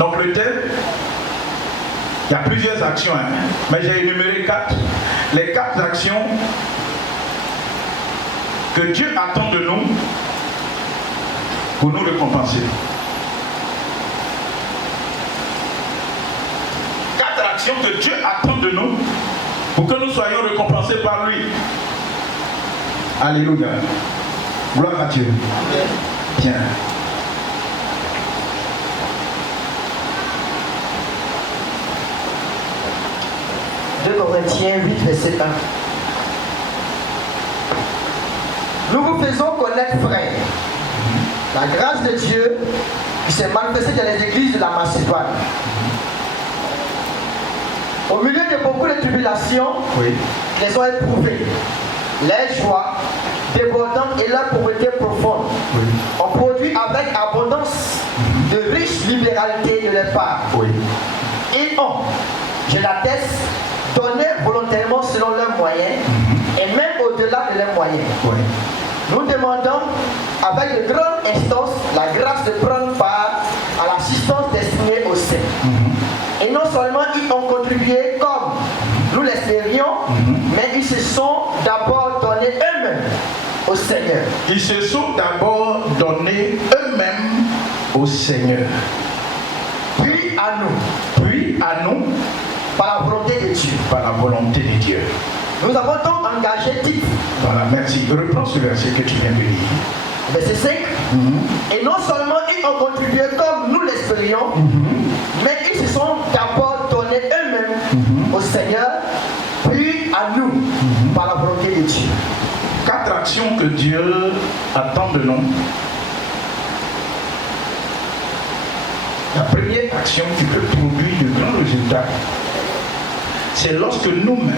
Donc le thème, il y a plusieurs actions, hein, mais j'ai énuméré 4. Les 4 actions que Dieu attend de nous pour nous récompenser. 4 actions que Dieu attend de nous pour que nous soyons récompensés par lui. Alléluia. Gloire à Dieu. Amen. Tiens. Corinthiens 8, verset 1. Nous vous faisons connaître, frères, la grâce de Dieu qui s'est manifestée dans les églises de la Macédoine. Au milieu de beaucoup de tribulations, les ont éprouvées. Les joies débordantes et leur pauvreté profonde ont produit avec abondance de riches libéralités de leur part. Ils ont, je l'atteste, donné volontairement selon leurs moyens et même au-delà de leurs moyens. Nous demandons avec de grandes instances la grâce de prendre part à l'assistance destinée aux saints. Et non seulement ils ont contribué comme nous l'espérions, mais ils se sont d'abord donnés eux-mêmes au Seigneur. Ils se sont d'abord donnés eux-mêmes au Seigneur. Puis à nous. Puis à nous. Par la volonté de Dieu. Par la volonté de Dieu. Nous avons donc engagé Tite. Voilà, merci. Reprends ce verset que tu viens de lire. Verset 5. Et non seulement ils ont contribué comme nous l'espérions, mais ils se sont d'abord donnés eux-mêmes au Seigneur, puis à nous, par la volonté de Dieu. 4 actions que Dieu attend de nous. La première action qui peut produire de grands résultats, c'est lorsque nous-mêmes,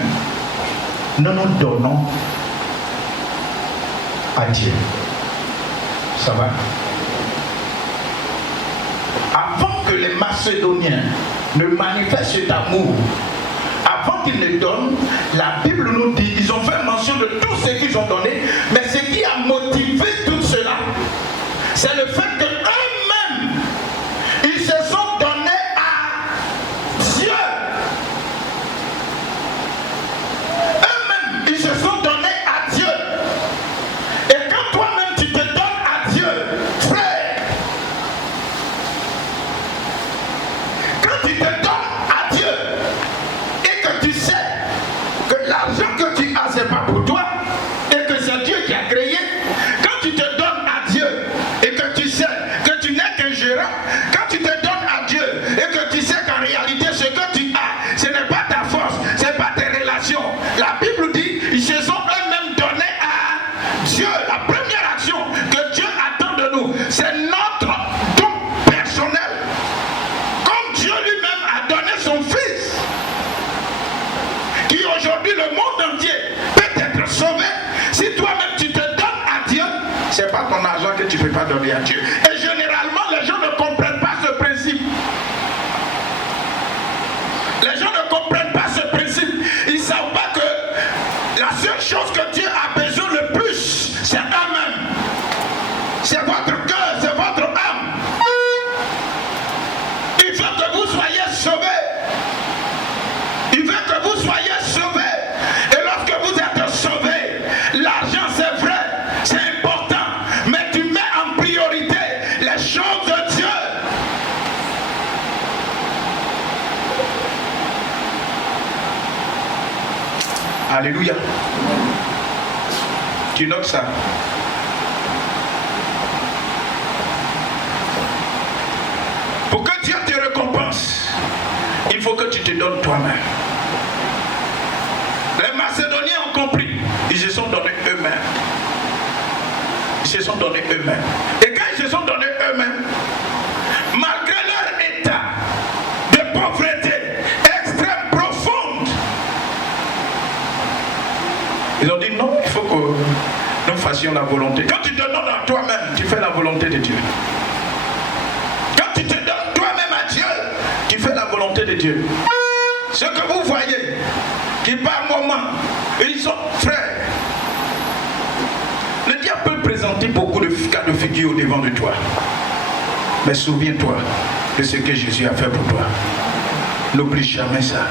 nous nous donnons à Dieu. Ça va? Avant que les Macédoniens ne manifestent cet amour, avant qu'ils ne donnent, la Bible nous dit, ils ont fait mention de tout ce qu'ils ont donné, mais ce qui a motivé tout cela, c'est le fait que eux-mêmes, ils se sont donnés à Dieu. Eux-mêmes, ils se sont donnés à Dieu. Et quand toi-même tu te donnes à Dieu, frère, quand tu te donnes à Dieu et que tu sais que l'argent que tu as, c'est pas pour toi et que c'est Dieu qui a créé, quand tu te donnes à Dieu et que tu sais que tu n'es qu'un gérant, quand tu te donnes à Dieu et que tu sais qu'en réalité ce que tu as, ce n'est pas ta force, ce n'est pas tes relations. La Bible dit, ils se sont eux-mêmes donnés à Dieu. La première action que Dieu attend de nous, c'est notre don personnel. Comme Dieu lui-même a donné son Fils, qui aujourd'hui le monde entier peut être sauvé, si toi-même tu te donnes à Dieu, c'est pas ton argent que tu ne peux pas donner à Dieu. Et généralement, les gens ne comprennent pas ce principe. Les gens ne comprennent pas ce principe. Ils ne savent pas que la seule chose que Dieu a besoin le plus, c'est eux-mêmes. C'est votre cœur, c'est votre âme. Il veut que vous soyez sauvés. Il veut que vous soyez sauvés. Et lorsque vous êtes sauvés, l'argent c'est vrai, c'est important. Mais tu mets en priorité les choses de Dieu. Alléluia. Tu notes ça? Pour que Dieu te récompense, il faut que tu te donnes toi-même. Les Macédoniens ont compris. Ils se sont donnés eux-mêmes. Ils se sont donnés eux-mêmes. Et quand ils se sont donnés eux-mêmes, malgré leur état de pauvreté extrême, profonde, ils ont dit non, il faut que nous fassions la volonté. Quand tu te donnes à toi-même, tu fais la volonté de Dieu. Quand tu te donnes toi-même à Dieu, tu fais la volonté de Dieu. Ce que vous voyez, qui par moment, ils sont frères. Le diable peut présenter beaucoup de cas de figure au devant de toi. Mais souviens-toi de ce que Jésus a fait pour toi. N'oublie jamais ça.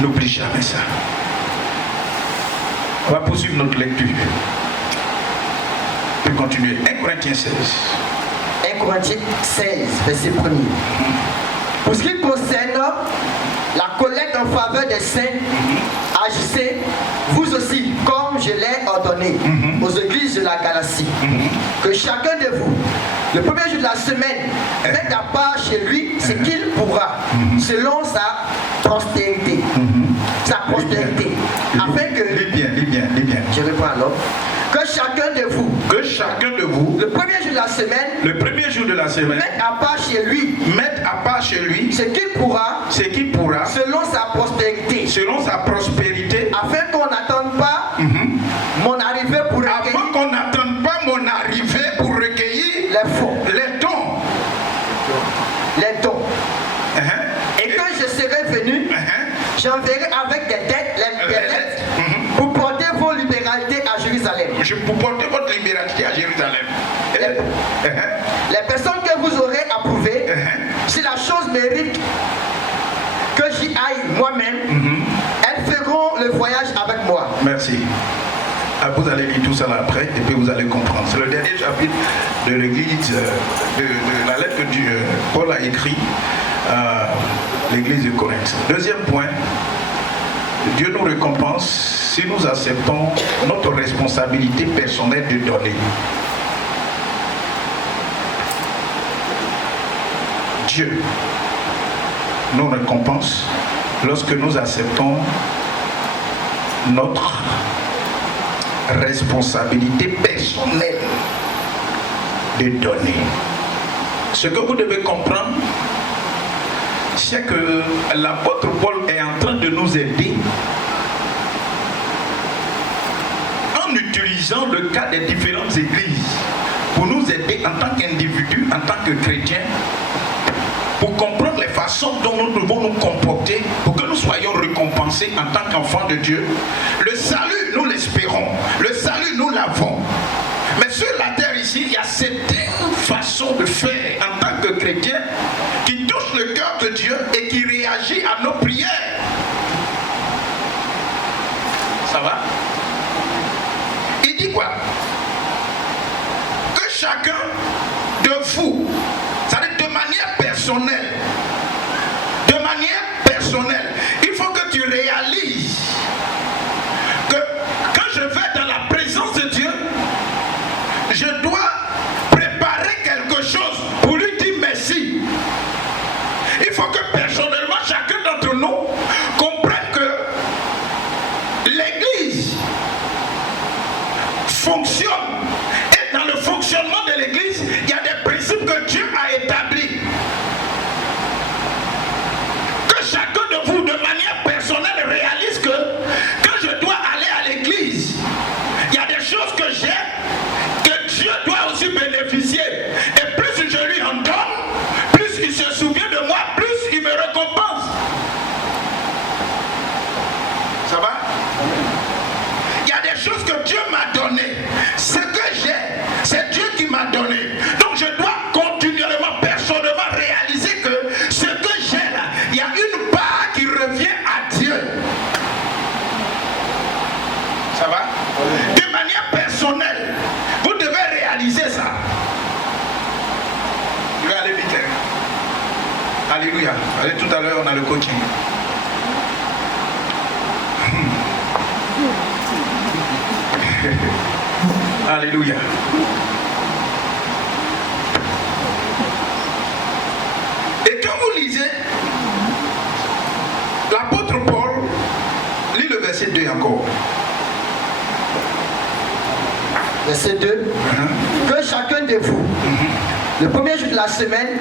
N'oublie jamais ça. On va poursuivre notre lecture. Puis continuer. 1 Corinthiens 16. 1 Corinthiens 16, verset 1er. Pour ce qui concerne la collecte en faveur des saints, agissez vous aussi comme je l'ai ordonné aux églises de la Galatie. Que chacun de vous, le premier jour de la semaine, mette à part chez lui ce qu'il pourra, selon sa postérité. Sa postérité. Afin que... Lis bien. Je reprends alors. Que chacun de vous, le premier jour de la semaine, mette à part chez lui, ce qu'il pourra, selon sa prospérité, afin qu'on n'attende pas mon arrivée pour recueillir, les dons. Et quand je serai venu, j'enverrai avec des lettres pour porter vos libéralités à Jérusalem. Pour porter votre libéralité à Jérusalem. Les personnes que vous aurez approuvées, si la chose mérite que j'y aille moi-même, elles feront le voyage avec moi. Merci. Vous allez lire tout ça là après et puis vous allez comprendre. C'est le dernier chapitre de l'église, de la lettre que Paul a écrit à l'église de Corinthe. Deuxième point, Dieu nous récompense si nous acceptons notre responsabilité personnelle de donner. Dieu nous récompense lorsque nous acceptons notre responsabilité personnelle de donner. Ce que vous devez comprendre, c'est que l'apôtre Paul est en train de nous aider en utilisant le cas des différentes églises pour nous aider en tant qu'individus, en tant que chrétiens, pour comprendre les façons dont nous devons nous comporter pour que nous soyons récompensés en tant qu'enfants de Dieu. Le salut, nous l'espérons. Le salut, nous l'avons. Mais sur la terre ici, il y a certaines façons de faire en tant que chrétien qui touchent le cœur de Dieu et qui réagit à nos prières. Ça va? Il dit quoi? Que chacun de vous, c'est-à-dire de manière personnelle, il faut que tu réalises que quand je vais dans la présence de Dieu, je dois préparer quelque chose pour lui dire merci. Il faut que personnellement chacun d'entre nous comprenne que l'église fonctionne, et dans le fonctionnement de l'église, il y a des principes que Dieu a établis. Que chacun de vous, de manière personnelle, réalise que quand je dois aller à l'église, il y a des choses que j'ai, que Dieu doit aussi bénéficier. Et plus je lui en donne, plus il se souvient de moi, plus il me récompense. Ça va? Il y a des choses que Dieu m'a données. Ce que j'ai, c'est Dieu qui m'a donné. Donc je dois continuellement, personnellement réaliser que ce que j'ai là, il y a une part qui revient à Dieu. Ça va? De manière personnelle, vous devez réaliser ça. Je vais aller vite. Alléluia. Allez, tout à l'heure, on a le coaching. Alléluia. Et quand vous lisez, l'apôtre Paul lit le verset 2 encore. Verset 2. Que chacun de vous, le premier jour de la semaine,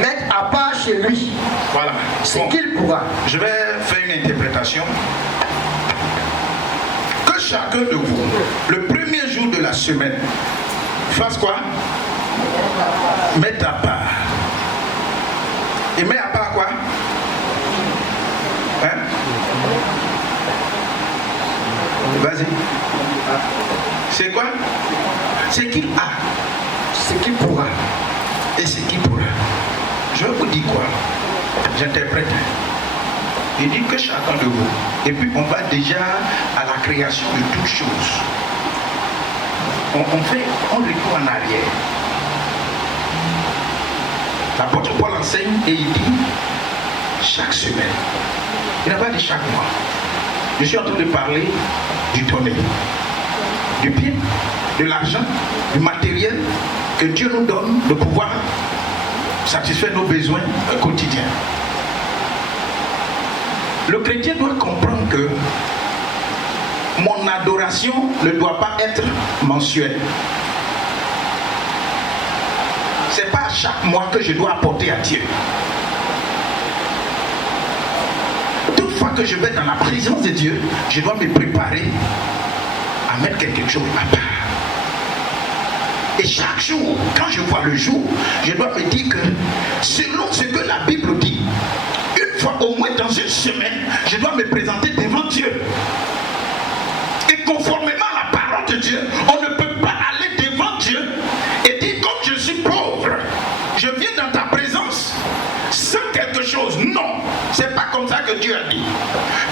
mette à part chez lui, voilà, ce qu'il pourra. Je vais faire une interprétation. Que chacun de vous, le premier jour de la semaine, fasse quoi? Mette à part. Et met à part quoi? Hein? Vas-y. C'est quoi? C'est qu'il a. Ce qu'il pourra. Et c'est qui pour eux? Je vous dis quoi? J'interprète. Il dit que chacun de vous. Et puis on va déjà à la création de toutes choses. On retourne en arrière. L'apôtre Paul enseigne et il dit chaque semaine. Il n'a pas dit chaque mois. Je suis en train de parler du tonnerre, du bien, de l'argent, du matériel que Dieu nous donne de pouvoir satisfaire nos besoins quotidiens. Le chrétien doit comprendre que mon adoration ne doit pas être mensuelle. Ce n'est pas chaque mois que je dois apporter à Dieu. Toutefois que je vais dans la présence de Dieu, je dois me préparer à mettre quelque chose à part. Et chaque jour, quand je vois le jour, je dois me dire que selon ce que la Bible dit, une fois au moins dans une semaine, je dois me présenter devant Dieu. Et conformément à la parole de Dieu, on ne peut pas aller devant Dieu et dire comme je suis pauvre, je viens dans ta présence sans quelque chose. Non, c'est pas comme ça que Dieu a dit.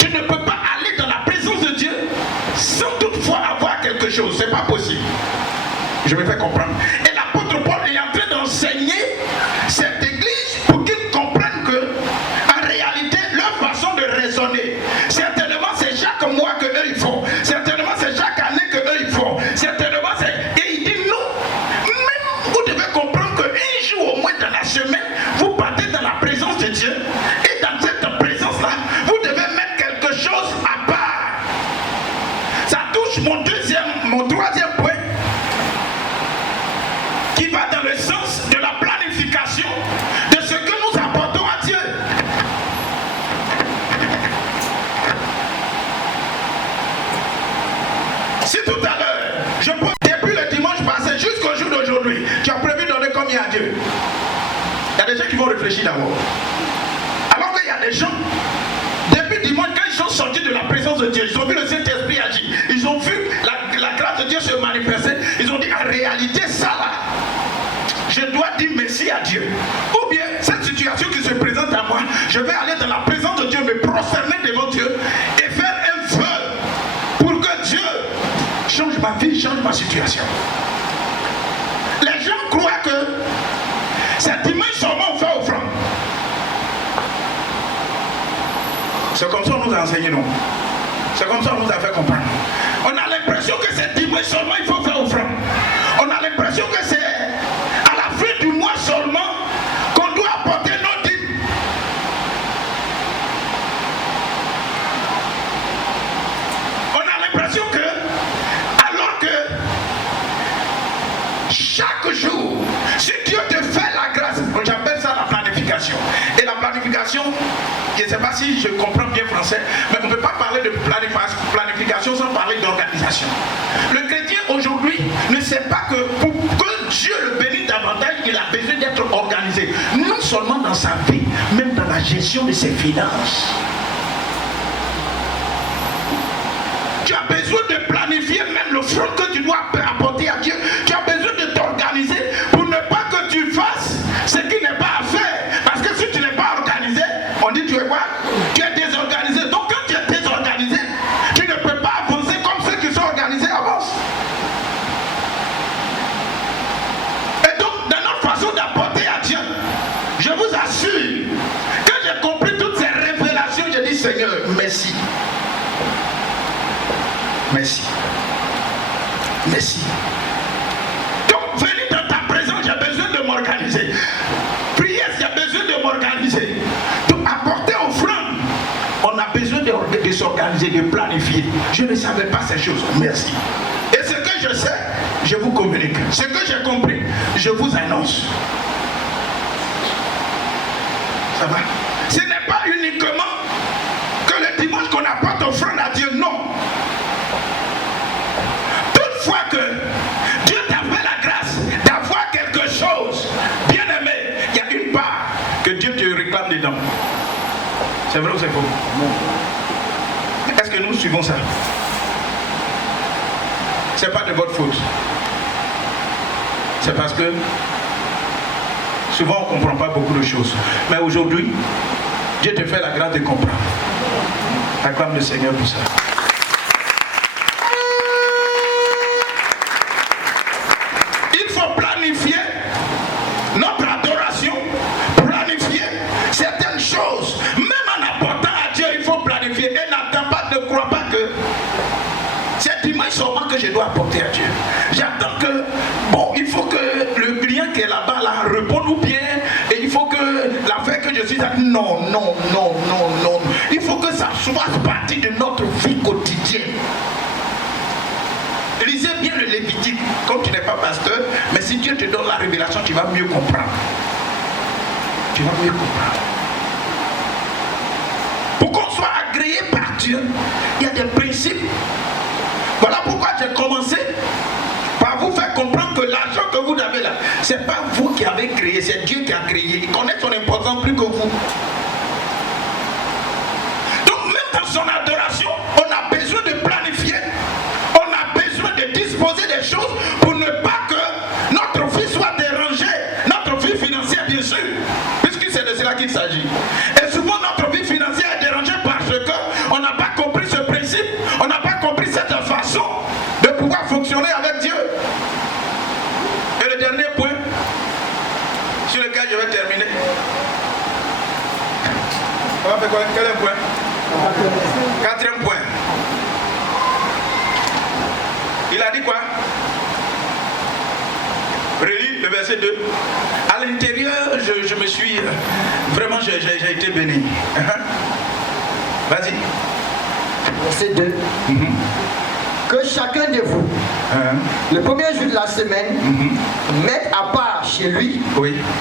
Tu ne peux pas aller dans la présence de Dieu sans toutefois avoir quelque chose. C'est pas possible. Je me fais comprendre. Et l'apôtre Paul est en train d'enseigner cette église pour qu'ils comprennent que en réalité leur façon de raisonner, certainement c'est chaque mois que eux ils font, certainement c'est chaque année que eux ils font, certainement c'est... Et il dit non, même vous devez comprendre qu'un jour au moins dans la semaine, vous partez dans la présence de Dieu et dans cette présence-là, vous devez mettre quelque chose à part. Ça touche mon troisième point, qui va dans le sens de la planification de ce que nous apportons à Dieu. Si tout à l'heure, depuis le dimanche passé jusqu'au jour d'aujourd'hui, tu as prévu de donner combien à Dieu? Il y a des gens qui vont réfléchir d'abord. Alors qu'il y a des gens, depuis dimanche, quand ils sont sortis de la présence de Dieu, ils ont vu le Saint-Esprit agir, ils ont vu la grâce de Dieu se manifester, ils ont dit en réalité ça là, je dois dire merci à Dieu. Ou bien cette situation qui se présente à moi, je vais aller dans la présence de Dieu, me prosterner devant Dieu et faire un vœu pour que Dieu change ma vie, change ma situation. Les gens croient que c'est dimanche seulement on fait offrande. C'est comme ça qu'on nous a enseigné, non? C'est comme ça qu'on nous a fait comprendre. On a l'impression que c'est dimanche seulement il faut faire offrande. On a l'impression que c'est à la fin du mois seulement qu'on doit apporter nos dîmes. On a l'impression que, alors que chaque jour, si Dieu te fait la grâce, j'appelle ça la planification. Et la planification, je ne sais pas si je comprends bien français, mais on ne peut pas parler de planification sans parler d'organisation. Le chrétien aujourd'hui ne sait pas que pour que Dieu le bénisse davantage, il a besoin d'être organisé. Non seulement dans sa vie, même dans la gestion de ses finances. Tu as besoin de planifier même le front que tu dois apporter à Dieu. Tu as besoin de t'organiser pour ne pas que tu fasses ce qui n'est pas à faire. Parce que si tu n'es pas organisé, on dit tu es quoi? Tu es désorganisé. Donc quand tu es désorganisé, tu ne peux pas avancer comme ceux qui sont organisés avancent. Et donc dans notre façon d'apporter à Dieu, je vous assure, quand j'ai compris toutes ces révélations, je dis Seigneur, merci. Merci. Merci. Donc, venir dans ta présence, j'ai besoin de m'organiser. Prier, j'ai besoin de m'organiser. Donc, apporter offrande, on a besoin de s'organiser, de planifier. Je ne savais pas ces choses. Merci. Et ce que je sais, je vous communique. Ce que j'ai compris, je vous annonce. Ça va? Ce n'est pas uniquement que le dimanche qu'on apporte offrande à Dieu, non. Toutefois que Dieu t'a fait la grâce d'avoir quelque chose, bien aimé, il y a une part que Dieu te réclame dedans. C'est vrai ou c'est faux? Est-ce que nous suivons ça? C'est pas de votre faute. C'est parce que Souvent, on ne comprend pas beaucoup de choses. Mais aujourd'hui, Dieu te fait la grâce de comprendre. Acclame le Seigneur pour ça. Il faut planifier notre adoration, planifier certaines choses. Même en apportant à Dieu, il faut planifier. Et n'attends pas, ne crois pas que c'est dimanche seulement que je dois apporter à Dieu. J'attends que, bon, il faut que le client qui est là-bas là, réponde ou bien, et il faut que l'affaire que je suis à... Non. Il faut que ça soit partie de notre vie quotidienne. Lisez bien le Lévitique, comme tu n'es pas pasteur, mais si Dieu te donne la révélation, tu vas mieux comprendre. Tu vas mieux comprendre. Pour qu'on soit agréé par Dieu, il y a des principes. Voilà pourquoi j'ai commencé par vous faire comprendre que l'argent que vous avez là, ce n'est pas vous qui avez créé, c'est Dieu qui a créé. Il connaît son importance plus que vous. Donc même dans son adoration, on a besoin de planifier, on a besoin de disposer des choses pour ne pas que notre vie soit dérangée, notre vie financière bien sûr, puisque c'est de cela qu'il s'agit. Et souvent notre vie financière est dérangée parce qu'on n'a pas compris ce principe, on n'a pas compris cette façon de pouvoir fonctionner avec Dieu. Et le dernier point sur lequel je vais terminer. On va faire quoi? Quel est le point? Quatrième point. Il a dit quoi? Relis le verset 2. À l'intérieur, je me suis... Vraiment, j'ai été béni. Vas-y. Verset 2. Que chacun de vous, le premier jour de la semaine, mette à part chez lui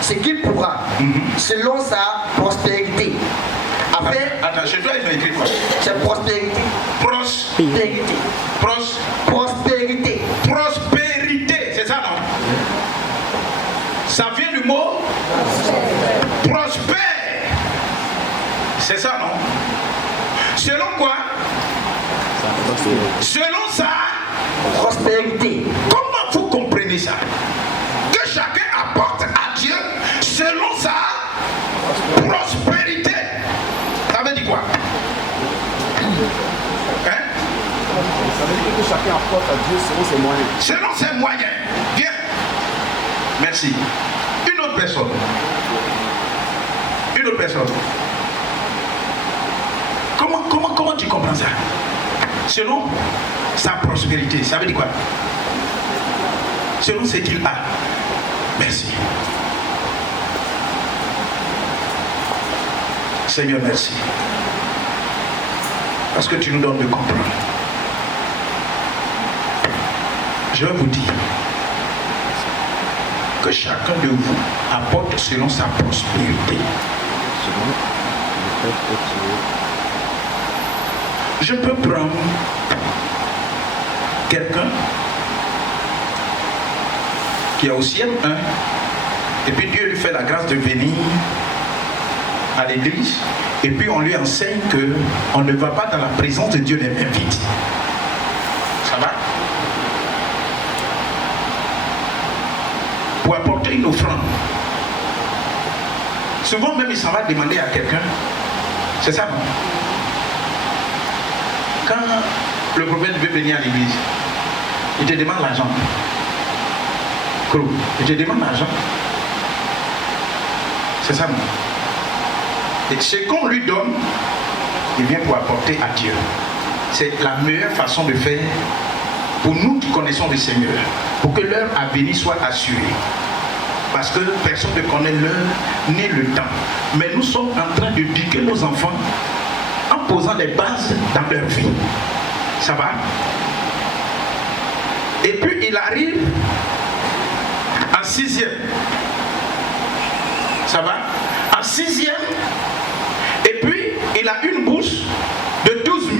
ce qu'il pourra, selon sa prospérité. Attends, chez toi, il m'a écrit quoi? C'est prospérité. Prospérité. Prospérité. Prospérité, c'est ça, non? Ça vient du mot prospère. C'est ça, non? Selon quoi? Selon sa prospérité. Comment vous comprenez ça? Que chacun apporte à Dieu selon sa prospérité. Ça veut dire quoi? Hein? Ça veut dire que chacun apporte à Dieu selon ses moyens. Selon ses moyens. Bien. Merci. Une autre personne. Une autre personne. Comment tu comprends ça? Selon sa prospérité. Ça veut dire quoi? Selon ce qu'il a. Merci. Seigneur, merci. Parce que tu nous donnes de comprendre. Je vais vous dire que chacun de vous apporte selon sa prospérité. Je peux prendre quelqu'un qui est au ciel 1 et puis Dieu lui fait la grâce de venir à l'église et puis on lui enseigne que on ne va pas dans la présence de Dieu les mains vides. Ça va? Pour apporter une offrande. Souvent même il s'en va demander à quelqu'un. C'est ça, non? Quand le prophète veut venir à l'église, il te demande l'argent. Il te demande l'argent. C'est ça, non? Et ce qu'on lui donne, il vient pour apporter à Dieu. C'est la meilleure façon de faire pour nous qui connaissons le Seigneur, pour que l'heure à venir soit assurée. Parce que personne ne connaît l'heure ni le temps. Mais nous sommes en train d'éduquer nos enfants en posant les bases dans leur vie. Ça va? Et puis il arrive en 6e. Ça va? En 6e. Et puis il a une bourse de 12 000.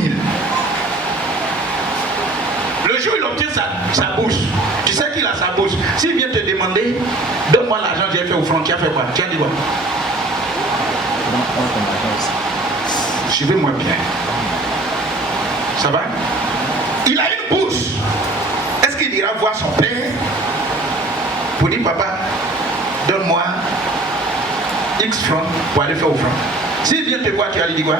Le jour où il obtient sa bourse, tu sais qu'il a sa bourse. S'il vient te demander, donne-moi l'argent que j'ai fait au front, tu as fait quoi? Tu as dit quoi? Suivez-moi bien. Ça va? Il a une bourse. Est-ce qu'il ira voir son père pour dire, papa, donne-moi X francs pour aller faire offrande. S'il vient te voir, tu vas lui dire quoi?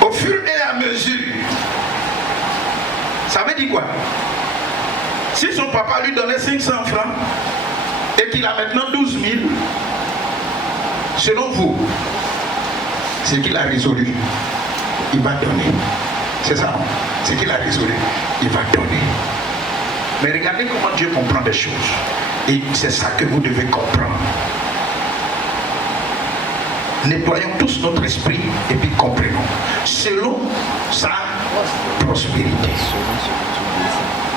Au fur et à mesure, ça veut dire quoi? Si son papa lui donnait 500 francs et qu'il a maintenant 12 000, selon vous, c'est qu'il a résolu, il va donner. C'est ça, c'est qu'il a résolu, il va donner. Mais regardez comment Dieu comprend des choses. Et c'est ça que vous devez comprendre. Nettoyons tous notre esprit et puis comprenons. Selon sa prospérité.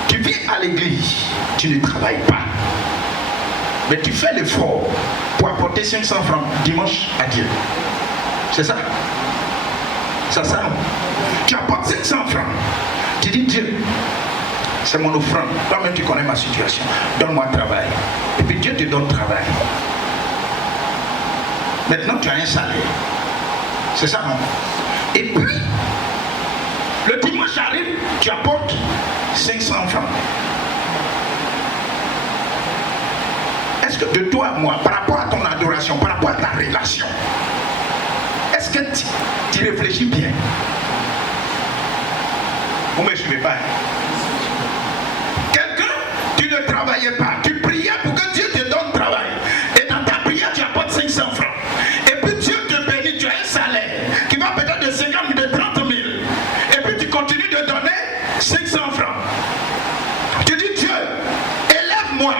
Tu viens à l'église, tu ne travailles pas. Mais tu fais l'effort pour apporter 500 francs dimanche à Dieu. C'est ça? C'est ça, non? Tu apportes 500 francs. Tu dis Dieu, c'est mon offrande. Toi-même tu connais ma situation. Donne-moi travail. Et puis Dieu te donne travail. Maintenant tu as un salaire. C'est ça, non? Et puis, le dimanche arrive, tu apportes 500 francs. Est-ce que de toi à moi, par rapport à ton adoration, par rapport à ta relation, est-ce que tu réfléchis bien? Vous ne me suivez pas? Quelqu'un, tu ne travaillais pas, tu priais pour que Dieu te donne travail. Et dans ta prière, tu apportes 500 francs. Et puis Dieu te bénit, tu as un salaire qui va peut-être de 50 000, de 30 000. Et puis tu continues de donner 500 francs. Tu dis Dieu, élève-moi.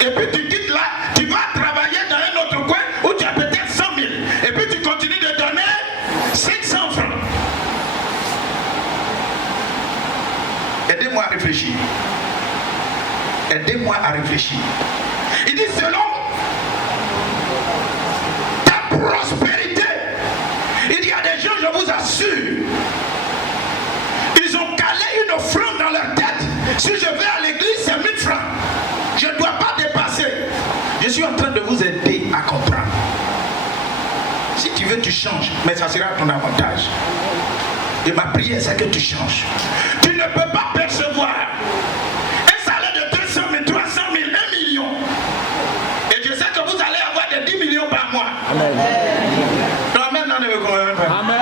Et puis tu quittes là, tu vas travailler dans un autre coin où tu as peut-être 100 000. Et puis tu continues de donner 500 francs. Aidez-moi à réfléchir. Aidez-moi à réfléchir. Il dit selon ta prospérité. Il y a des gens, je vous assure, ils ont calé une offrande dans leur tête. Si je vais à l'église, c'est 1000 francs. Je ne dois pas dépasser. Je suis en train de vous aider à comprendre. Si tu veux, tu changes, mais ça sera ton avantage. Et ma prière, c'est que tu changes. Tu ne peux pas percevoir un salaire de 200 000, 300 000, 1 million. Et je sais que vous allez avoir des 10 millions par mois. Amen. Non, amen, non, ne me convainc pas. Amen.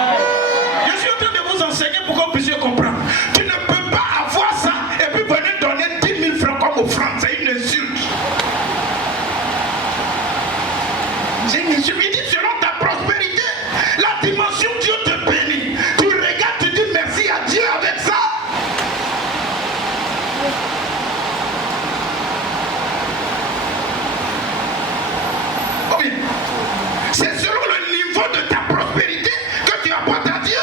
Je suis en train de vous enseigner pour que vous puissiez comprendre. Tu ne peux pas avoir ça et puis venir donner 10 000 francs comme offrande. C'est une insulte. C'est une insulte. Il dit selon ta prospérité, la dimension Dieu te bénit. Tu regardes, tu dis merci à Dieu avec ça. Oh bien. C'est selon le niveau de ta prospérité que tu apportes à Dieu.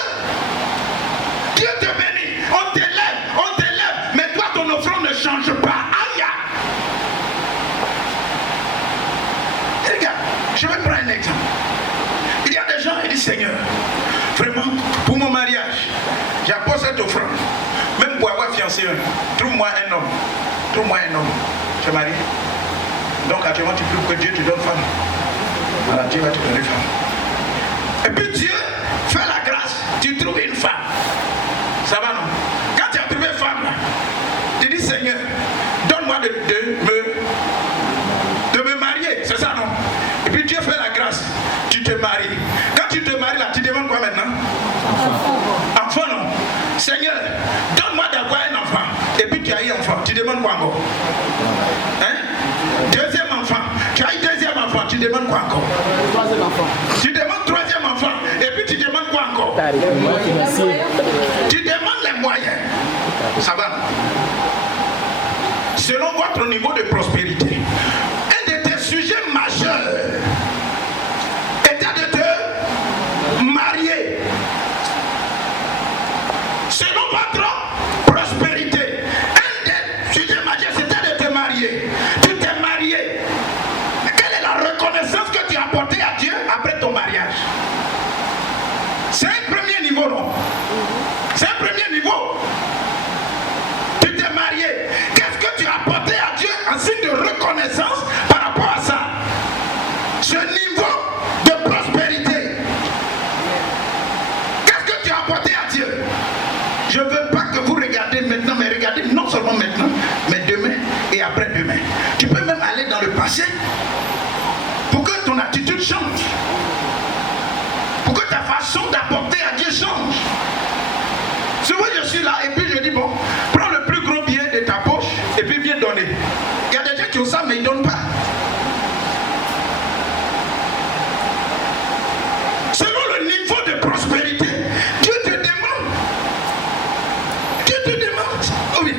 Dieu te bénit. On t'élève, mais toi ton offrande ne change pas. Aïe. Regarde, je vais prendre un exemple. Il y a des gens qui disent Seigneur, vraiment, pour mon mariage, j'apporte cette offrande. Même pour avoir fiancé un, trouve-moi un homme. Trouve-moi un homme. Je marie. Donc actuellement tu pries que Dieu te donne femme. Voilà, Dieu va te donner femme. Et puis Dieu fait la grâce. Tu trouves une femme. Ça va non? Quand tu as trouvé une femme, tu dis Seigneur, donne-moi de me marier. C'est ça non? Et puis Dieu fait la grâce. Tu te maries. Quand tu te maries là, tu demandes quoi maintenant? Enfant non? Seigneur, donne-moi d'avoir un enfant. Et puis tu as eu un enfant. Tu demandes quoi encore? Hein? Deuxième enfant. Tu as eu deuxième enfant. Tu demandes quoi encore? Troisième enfant. Tu demandes troisième enfant. Et puis tu demandes quoi encore? Tu demandes les moyens. Ça va? Selon votre niveau de prospérité, un de tes sujets majeurs était de te marier. Selon votre prospérité, un des sujets majeurs c'était de te marier. Tu t'es marié. Quelle est la reconnaissance que tu as apportée à Dieu après ton mariage? C'est un premier niveau, non? C'est un premier niveau. Tu t'es marié. Qu'est-ce que tu as apporté à Dieu en signe de reconnaissance? après-demain. Tu peux même aller dans le passé pour que ton attitude change. Pour que ta façon d'apporter à Dieu change. Souvent je suis là et puis je dis bon, prends le plus gros billet de ta poche et puis viens donner. Il y a des gens qui ont ça mais ils ne donnent pas. Selon le niveau de prospérité, Dieu te demande. Dieu te demande. Oh oui.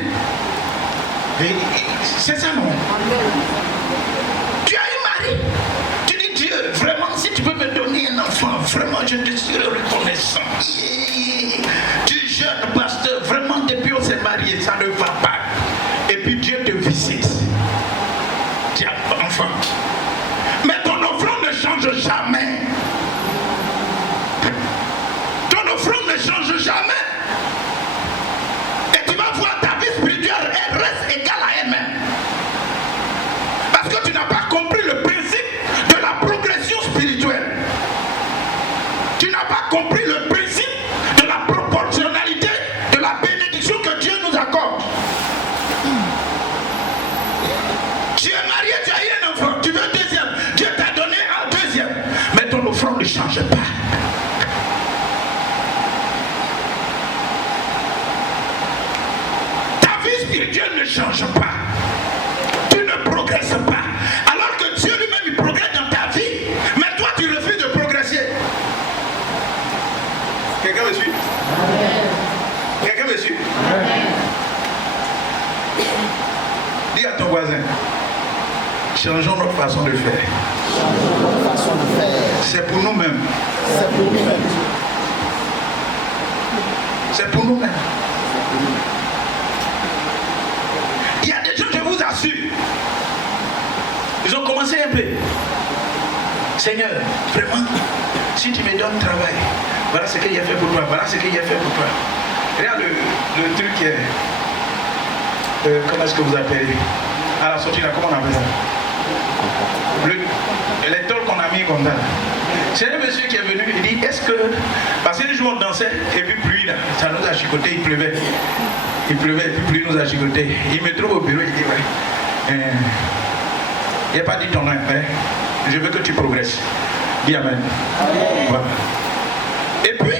C'est ça non? Tu as un mari. Tu dis Dieu, vraiment, si tu peux me donner un enfant, vraiment, je te serai reconnaissant. Tu jeune pasteur, vraiment, depuis on s'est marié, ça ne va pas. Et puis Dieu te visite. Tu as un enfant. Mais ton offrande ne change jamais. Ton offrande ne change jamais. Et tu vas voir ta vie spirituelle, elle reste égale à elle-même. Parce que tu n'as pas compris le principe de la progression spirituelle. Tu n'as pas compris le principe de la proportionnalité de la bénédiction que Dieu nous accorde. Tu es marié, tu as eu un enfant, tu veux un deuxième. Dieu t'a donné un deuxième. Mais ton offrande ne change pas. Spirituel ne change pas. Tu ne progresses pas. Alors que Dieu lui-même il progresse dans ta vie, mais toi tu refuses de progresser. Quelqu'un me suit? Quelqu'un me suit? Dis à ton voisin, changeons notre façon de faire. C'est pour nous-mêmes. C'est pour nous-mêmes. C'est pour nous-mêmes. Il y a des gens, je vous assure, ils ont commencé un peu. Seigneur, vraiment, si tu me donnes travail, voilà ce qu'il a fait pour toi, voilà ce qu'il a fait pour toi. Regarde le truc qui est. Comment est-ce que vous appelez? À la sortie là, comment on appelle ça? Les tôles qu'on a mis comme ça. C'est un monsieur qui est venu, il dit, est-ce que. Parce qu'un jour on dansait, et puis pluie là, ça nous a chicoté, il pleuvait. Il pleuvait, et puis pluie nous a chicoté. Il me trouve au bureau, il dit, ouais. Il n'a pas dit ton nom, hein? Je veux que tu progresses. Dis amen. Voilà. Et puis,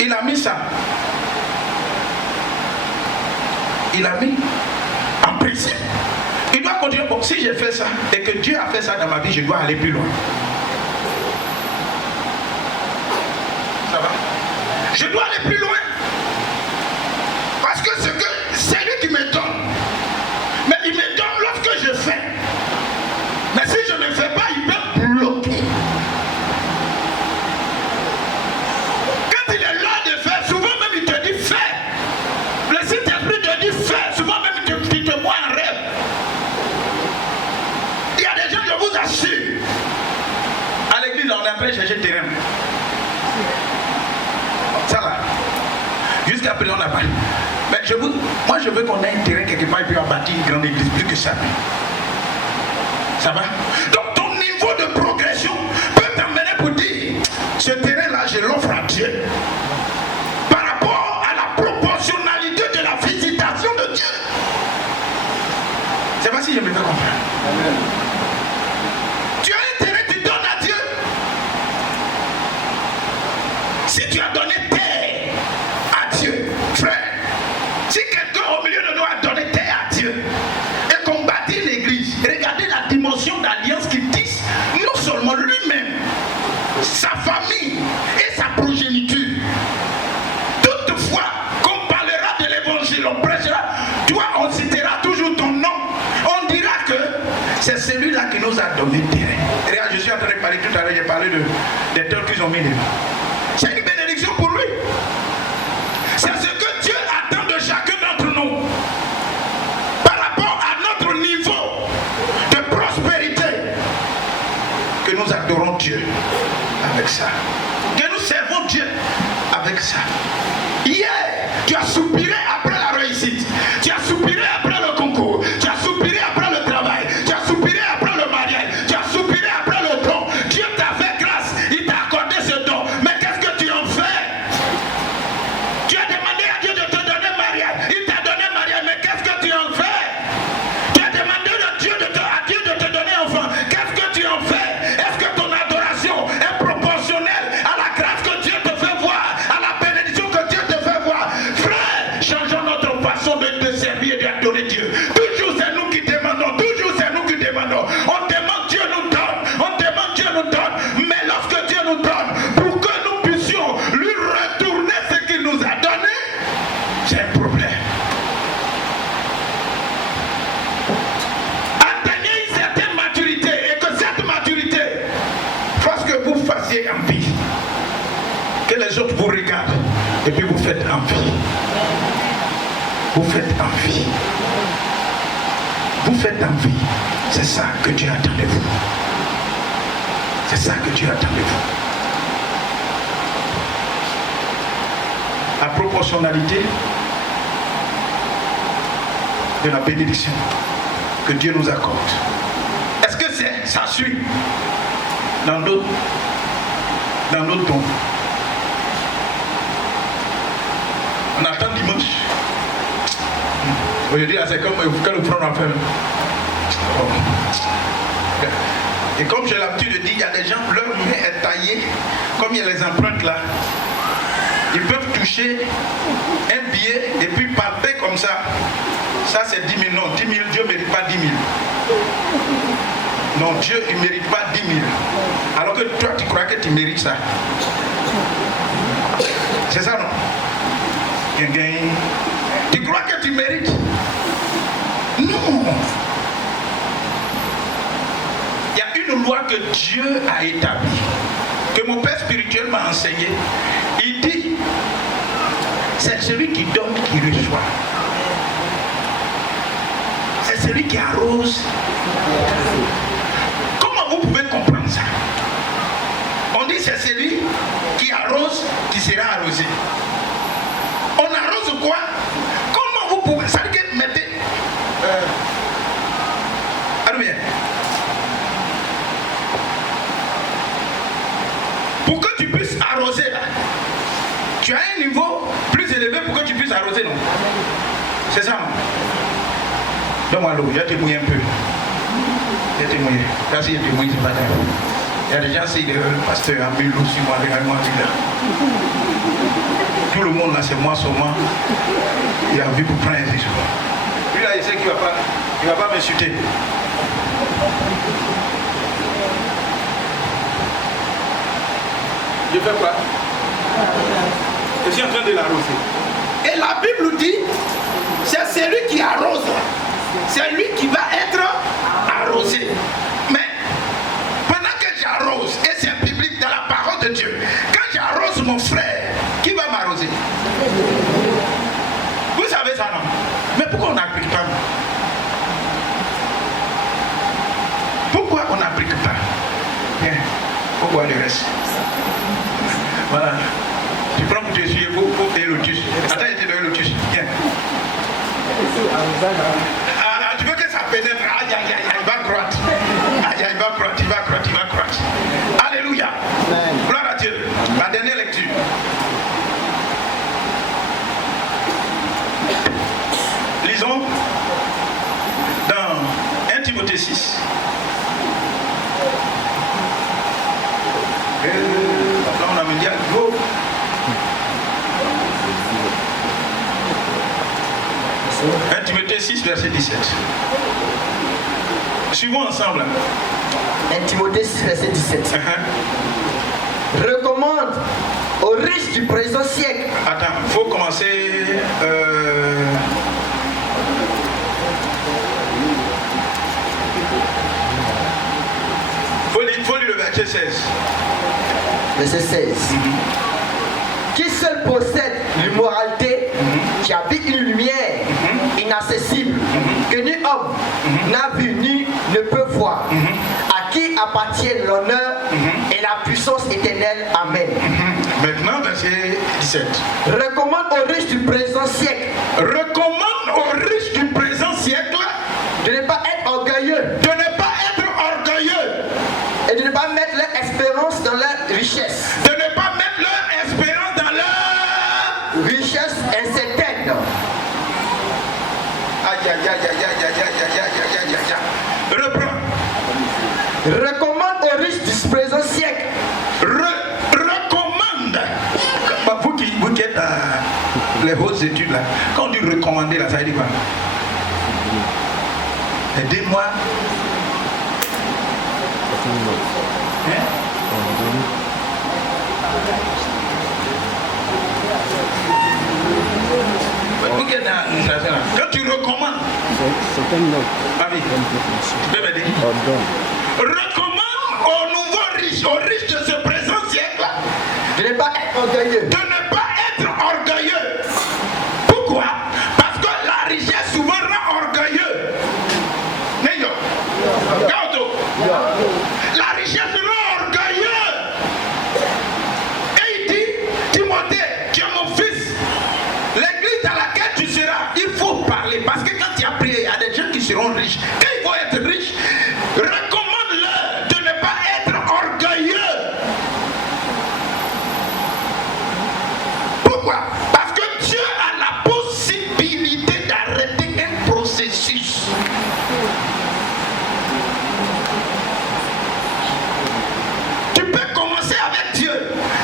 il a mis ça. Il a mis en principe. Il doit continuer. Bon, si j'ai fait ça et que Dieu a fait ça dans ma vie, je dois aller plus loin. Ça va? Je dois aller plus loin. Parce que c'est lui qui me donne. Mais il me donne lorsque je fais. Mais si je ne fais pas, il peut bloquer. Quand il est là de faire, souvent même il te dit fais. Le Saint-Esprit te dit fais. Souvent même il te voit en rêve. Il y a des gens, je vous assure. À l'église, on est en train de chercher le terrain. Ça là. Jusqu'à présent, on n'a pas. Mais moi, je veux qu'on ait un terrain quelque part et puis on bâtir une grande église, plus que ça. Ça va? Donc, ton niveau de progression peut t'emmener pour dire ce terrain-là, je l'offre à Dieu. Par rapport à la proportionnalité de la visitation de Dieu. C'est pas si je me fais comprendre. Amen. Tu as un terrain, tu donnes à Dieu. Si tu as donné terre à Dieu, frère, si quelqu'un au milieu de nous a donné terre à Dieu et qu'on bâtit l'église, regardez la dimension d'alliance qu'il tisse, non seulement lui-même, sa famille et sa progéniture. Toutefois, qu'on parlera de l'évangile, on prêchera, toi on citera toujours ton nom. On dira que c'est celui-là qui nous a donné terrain. Regarde, je suis en train de parler tout à l'heure, j'ai parlé des terres qu'ils ont mis dedans. C'est une bénédiction pour lui. C'est ce que Dieu attend de chacun d'entre nous. Par rapport à notre niveau de prospérité, que nous adorons Dieu avec ça. Que nous servons Dieu avec ça. Hier, tu as soupiré après la réussite. Tu as soupiré après le concours. Tu as soupiré après le travail. Tu as soupiré après le mariage. Tu as soupiré après le don. Dieu t'a fait grâce. Il t'a accordé ce don. Mais qu'est-ce que tu en fais? Tu as demandé à Dieu de te donner mariage. Il t'a donné mariage. Mais qu'est-ce que tu en fais? Tu as demandé faites envie. Vous faites envie. Vous faites envie. C'est ça que Dieu attend de vous. C'est ça que Dieu attend de vous. La proportionnalité de la bénédiction que Dieu nous accorde. Est-ce que ça suit dans d'autres dons? On attend dimanche. Aujourd'hui, c'est comme quand le front en fait. Et comme j'ai l'habitude de dire, il y a des gens, leur main est taillée, comme il y a les empreintes là. Ils peuvent toucher un billet et puis palper comme ça. Ça c'est 10 000. Non, 10 000, Dieu ne mérite pas 10 000. Non, Dieu il ne mérite pas 10 000. Alors que toi tu crois que tu mérites ça. C'est ça non? Tu crois que tu mérites? Non. Il y a une loi que Dieu a établie, que mon père spirituel m'a enseigné. Il dit, c'est celui qui donne qui reçoit. C'est celui qui arrose. Comment vous pouvez comprendre ça? On dit c'est celui qui arrose qui sera arrosé. On arrose quoi? Comment vous pouvez? Ça veut dire que mettez. Allez bien. Pour que tu puisses arroser là, tu as un niveau plus élevé pour que tu puisses arroser, non? C'est ça, non? Donne-moi l'eau, je vais te mouiller un peu. Je vais te mouiller. Quand si je te mouille, c'est pas grave. Il y a des gens, si le pasteur a mis l'eau sur moi, regarde-moi là. Tout le monde là, c'est moi seulement. Il a vu pour prendre un fils. Lui là, il sait qu'il ne va pas m'insulter. Je fais quoi? Je suis en train de l'arroser. Et la Bible dit, c'est celui qui arrose. C'est lui qui va être arrosé. Mais pendant que j'arrose, et c'est biblique dans la parole de Dieu, quand j'arrose mon frère, qui va m'arroser? Vous savez ça, non? Mais pourquoi on n'applique pas? Pourquoi on n'applique pas? Bien, pourquoi le reste? Voilà. Tu prends pour te suivre, pour payer le lotus. Attends, il te donne le lotus. Viens. Tu veux que ça pénètre? Aïe, aïe, aïe, il va croître. Aïe, aïe, il va croître, il va croître, il va croître. Alléluia. Gloire à Dieu. La dernière lecture. Lisons dans 1 Timothée 6. Là, on a mis dire go. Timothée 6, verset 17. Suivons ensemble. 1 Timothée 6, verset 17. Recommande aux riches du présent siècle. Attends, il faut commencer. Faut lire le verset 16. Verset 16. Qui seul possède l'immoralité, qui habite une lumière inaccessible, que ni homme n'a vu ni ne peut voir, à qui appartiennent l'honneur et la puissance éternelle. Amen. Maintenant, verset 17. Recommande aux riches du présent siècle. Recommande aux riches du présent siècle de ne pas être orgueilleux. De ne pas être orgueilleux. Et de ne pas mettre leur espérance dans leur richesse. De ne pas mettre leur espérance dans leur richesse incertaine. Aïe, aïe, aïe, aïe, aïe, aïe, aïe, aïe, aïe, aïe. Reprends. Recommande aux riches du présent siècle. Recommande. Vous qui êtes dans les hautes études là, quand on dit recommander là, ça veut dire quoi? Aidez-moi. Hein? Vous qui êtes dans l'administration là, quand tu recommandes, c'est un autre. ah oui, tu peux me dire? Recommande aux nouveaux riches, aux riches de ce présent siècle là, De ne pas être orgueilleux. de ne pas être orgueilleux. être riche, recommande-leur de ne pas être orgueilleux. Pourquoi? Parce que Dieu a la possibilité d'arrêter un processus. Tu peux commencer avec Dieu,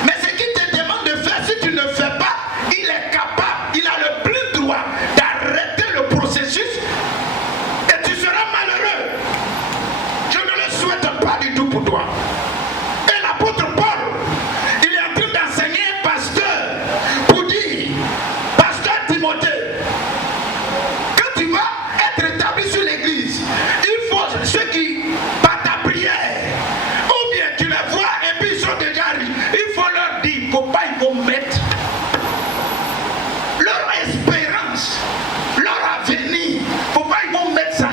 mais ce qu'il te demande de faire, si tu ne fais pas, il est capable, il a le plein droit d'arrêter le processus et tu seras malheureux. Je ne le souhaite pas du tout pour toi. Et l'apôtre Paul, il est en train d'enseigner un pasteur pour dire, pasteur Timothée, quand tu vas être établi sur l'église, il faut ceux qui, par ta prière, ou bien tu les vois et puis ils sont déjà riches, il faut leur dire, il ne faut pas, ils vont mettre leur espérance, leur avenir, il ne faut pas, ils vont mettre ça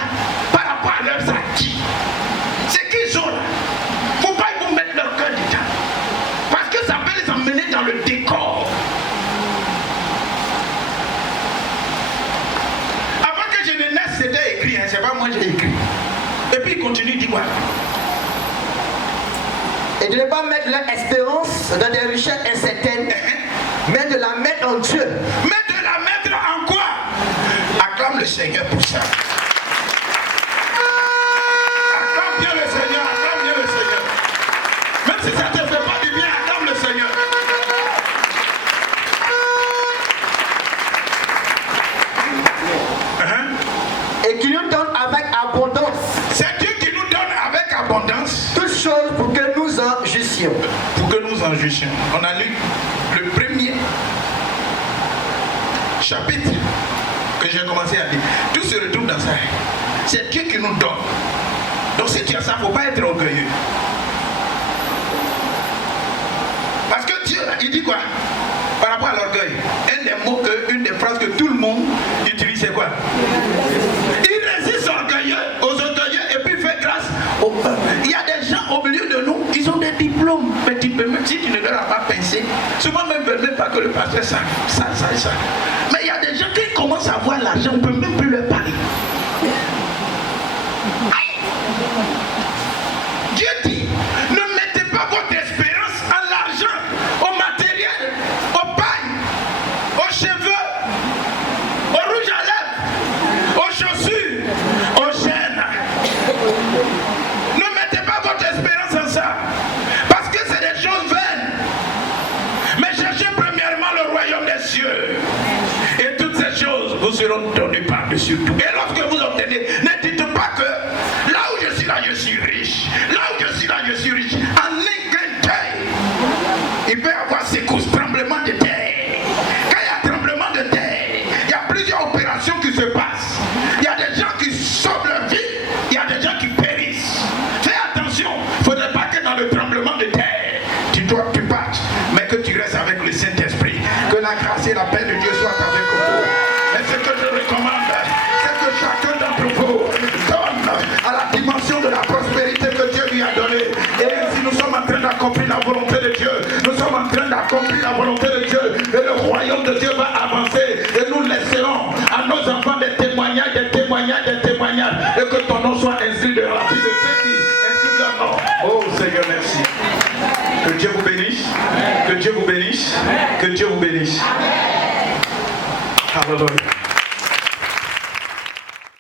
par rapport à leurs acquis. C'est qu'ils ont là. Il ne faut pas, ils vont mettre leur cœur dedans. Parce que ça peut les emmener dans le décor. Avant que je ne naisse, c'était écrit, hein, c'est pas moi j'ai écrit. Et puis il continue, il dit quoi? Et de ne pas mettre leur espérance dans des richesses incertaines, mais de la mettre en Dieu. Mais de la mettre en quoi? Acclame le Seigneur pour ça. Acclame bien le Seigneur, acclame bien le Seigneur. Même si ça ne te fait pas du bien, acclame le Seigneur. Et qui nous donne avec abondance C'est Dieu qui nous donne avec abondance toutes choses pour que nous en jouissions. pour que nous en jouissions. On a lu le premier chapitre que j'ai commencé à lire. Tout se retrouve dans ça. C'est Dieu qui nous donne. Donc si tu as ça, il ne faut pas être orgueilleux. Parce que Dieu, il dit quoi? Par rapport à l'orgueil, une des phrases que tout le monde utilise, c'est quoi? Il résiste aux orgueilleux et puis fait grâce aux peuples. Il y a des gens au milieu de nous, ils ont des diplômes, mais tu peux même si tu ne leur as pas pensé, souvent même ne veulent même pas que le pasteur ça. Mais il y a des gens qui commencent à avoir l'argent, on ne peut même plus leur parler. Dieu dit, ne mettez pas votre espérance en l'argent, au matériel, aux pailles, aux cheveux, au rouge à lèvres, aux chaussures, aux chaînes. Ne mettez pas votre espérance en ça, parce que c'est des choses vaines. Mais cherchez premièrement le royaume des cieux, et toutes ces choses vous seront données par-dessus tout. Et lorsque vous obtenez, ne dites pas que là où je suis là, je suis riche. Là où je suis là, je suis riche. En un terre, il peut y avoir secousses, tremblement de terre. Quand il y a tremblement de terre, il y a plusieurs opérations qui se passent. Il y a des gens qui sauvent leur vie, il y a des gens qui périssent. Fais attention, il ne faudrait pas que dans le tremblement de terre, tu partes, mais que tu restes avec le Saint-Esprit. Que la grâce et la paix de Dieu soient avec vous. Et ce que je recommande, c'est que chacun d'entre vous donne à la dimension de la prospérité que Dieu lui a donnée. Et si nous sommes en train d'accomplir la volonté de Dieu, nous sommes en train d'accomplir la volonté de Dieu, et le royaume de Dieu va avancer, et nous laisserons à nos enfants des témoignages, et que ton nom soit inscrit dans la vie de ceux qui inscrivent leur nom. Oh Seigneur, merci. Que Dieu vous bénisse, que Dieu vous bénisse, que Dieu vous bénisse. Hallelujah.